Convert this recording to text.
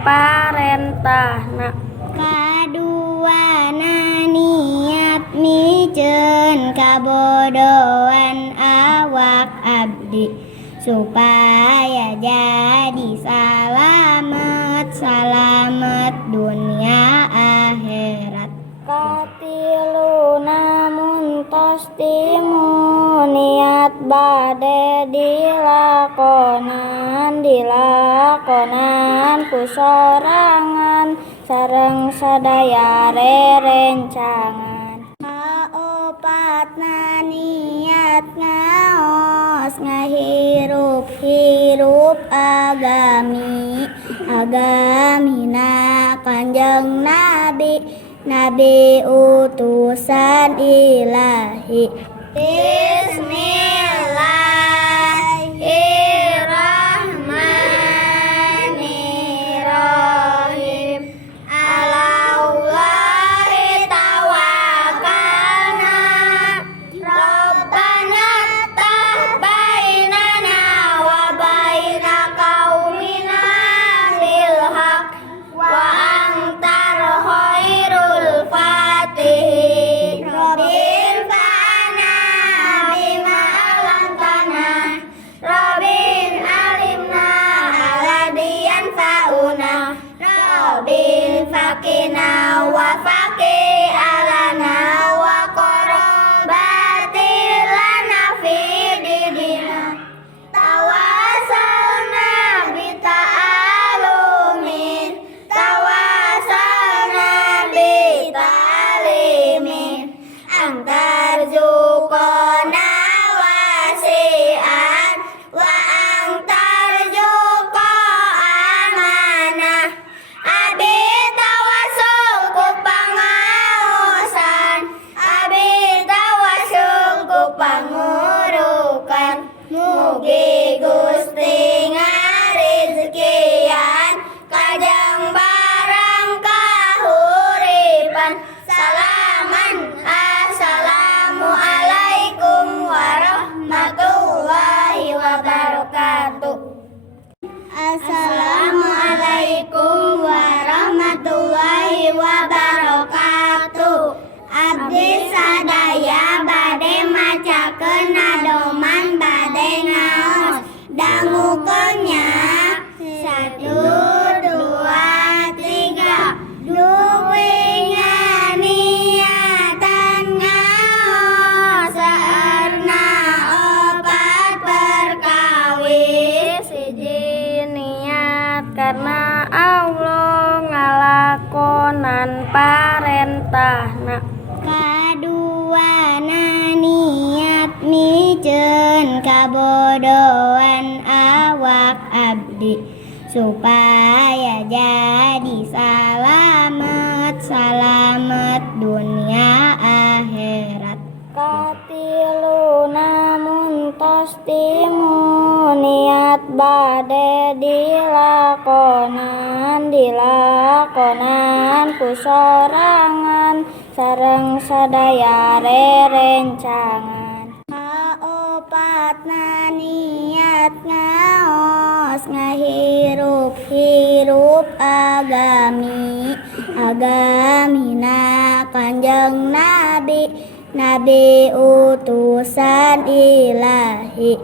parentahna. Kaduana niat miceun kabodohan awak abdi supaya jadi salamet dunia akhirat. Katiluna muntos timu niat bade dilakonan kusorangan sareng sadaya rerencangan. Kaopatna niat ngaos ngahirup agamina Kanjeng Nabi utusan Ilahi. Bismillahirrahmanirrahim. Alaullahi tawakkalna Rabbana tahbainana wa baina qaumina bilhaq wa antar khairul fatihin. Rabbil fana bima alamtana Rabbin alimna aladiyan fauna Rabbin fakina wa faki alana wa korobatilana fi didina tawasalna bita'alumin tawasalna bita'alimin antar zukona wasi'an wa antar zuko amanah abi tawasul ku pangaosan abi tawasul ku pangurukan mugi Gusti ngarizkian kajang barang kahuripan salaman assalamualaikum warahmatullahi wabarakatuh. Assalamualaikum warahmatullahi wabarakatuh. Abdi sadaya bade macakeun nadoman bade ngaos dangukeunnya 1, 2, 3 duwinga niatan ngaos saerna opat perkawis. Siji niat karena Allah ngalakonan parentahna. Kaduana niat miceun kabodohan awak abdi supaya jadi salamet dunia akhirat. Katiluna muntos timu niat bade dilakonan kusorangan sareng sadaya rerencangan. Kaopatna niat ngaos ngahirup agamina Kanjeng Nabi utusan Ilahi.